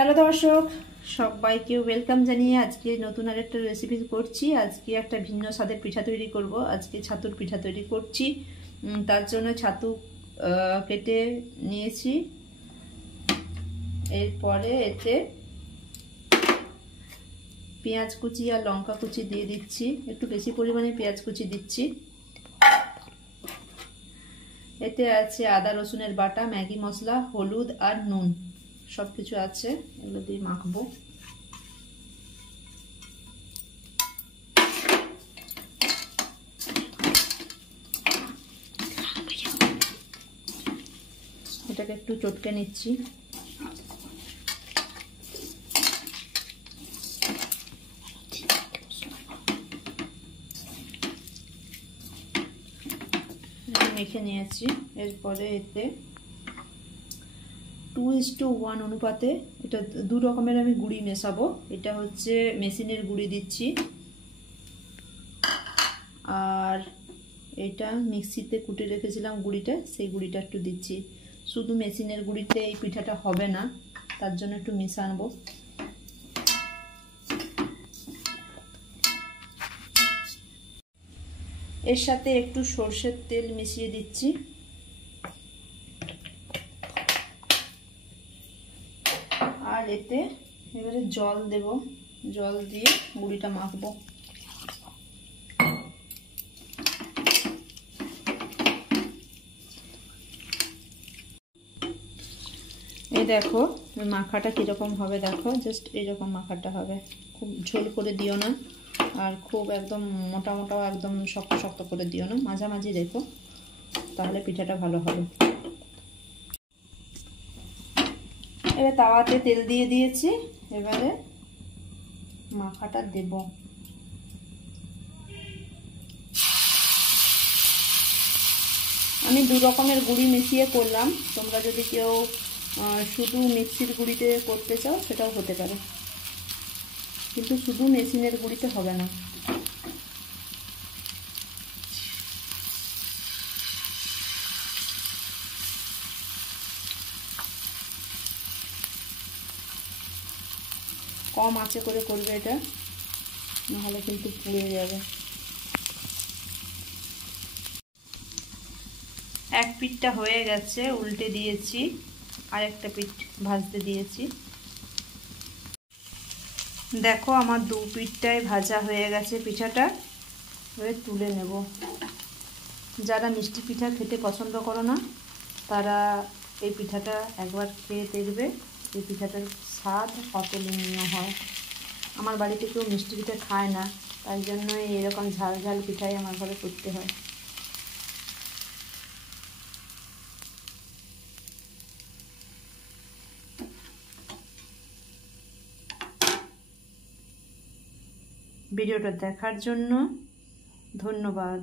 Hello দর্শক, সবাইকে welcome জানিয়ে আজকে নতুন আরেকটা রেসিপি করছি। আজকে একটা ভিন্ন স্বাদের পিঠা তৈরি করব। আজকে ছাতুর পিঠা তৈরি করছি। তার জন্য ছাতু কেটে নিয়েছি। এরপরে এতে পেঁয়াজ কুচি আর লঙ্কা কুচি দিয়ে দিচ্ছি। একটু বেশি পরিমাণে পেঁয়াজ কুচি দিচ্ছি। এতে আছে আদা রসুনের বাটা, ম্যাগি মশলা, হলুদ আর নুন, সব কিছু আছে। এগুলো দিয়ে মাখবো। এটাকে একটু চটকে নিচ্ছি। মেখে নিয়েছি। এরপরে এতে 2:1 অনুপাতে এটা দু রকমের আমি গুঁড়ি মেশাবো। এটা হচ্ছে মেশিনের গুঁড়ি দিচ্ছি, আর এটা মিক্সিতে কুটে রেখেছিলাম গুঁড়িটা, সেই গুঁড়িটা একটু দিচ্ছি। শুধু মেশিনের গুঁড়িতে এই পিঠাটা হবে না, তার জন্য একটু মিশাবো। এর সাথে একটু সরষের তেল মিশিয়ে দিচ্ছি। আর এতে এবারে জল দেব, জল দিয়ে গুঁড়িটা মাখবো। এই দেখো মাখাটা কিরকম হবে, দেখো জাস্ট এইরকম মাখাটা হবে। খুব ঝোল করে দিও না, আর খুব একদম মোটা মোটাও একদম শক্ত শক্ত করে দিও না, মাঝামাঝি রেখো, তাহলে পিঠাটা ভালো হবে। এবার তাওয়াতে তেল দিয়ে দিয়েছি, এবারে মাখাটা দেব। আমি দু রকমের গুঁড়ি মিশিয়ে করলাম। তোমরা যদি কেউ শুধু মিক্সির গুঁড়িতে করতে চাও সেটাও হতে পারে, কিন্তু শুধু মেশিনের গুঁড়িতে হবে না। কম আঁচে করে করবে এটা, নাহলে কিন্তু পুড়ে যাবে। এক পিঠটা হয়ে গেছে, উল্টে দিয়েছি, আর একটা পিঠ ভাজতে দিয়েছি। দেখো আমার দু পিঠটাই ভাজা হয়ে গেছে পিঠাটা। এবার তুলে নেব। যারা মিষ্টি পিঠা খেতে পছন্দ করো না, তারা এই পিঠাটা একবার খেয়ে দেখবে। এই পিঠাটার স্বাদ অতুলনীয় হয়। আমার বাড়িতে কেউ মিষ্টি পিঠা খায় না, তাই জন্য এরকম ঝাল ঝাল পিঠাই আমার ঘরে করতে হয়। ভিডিওটা দেখার জন্য ধন্যবাদ।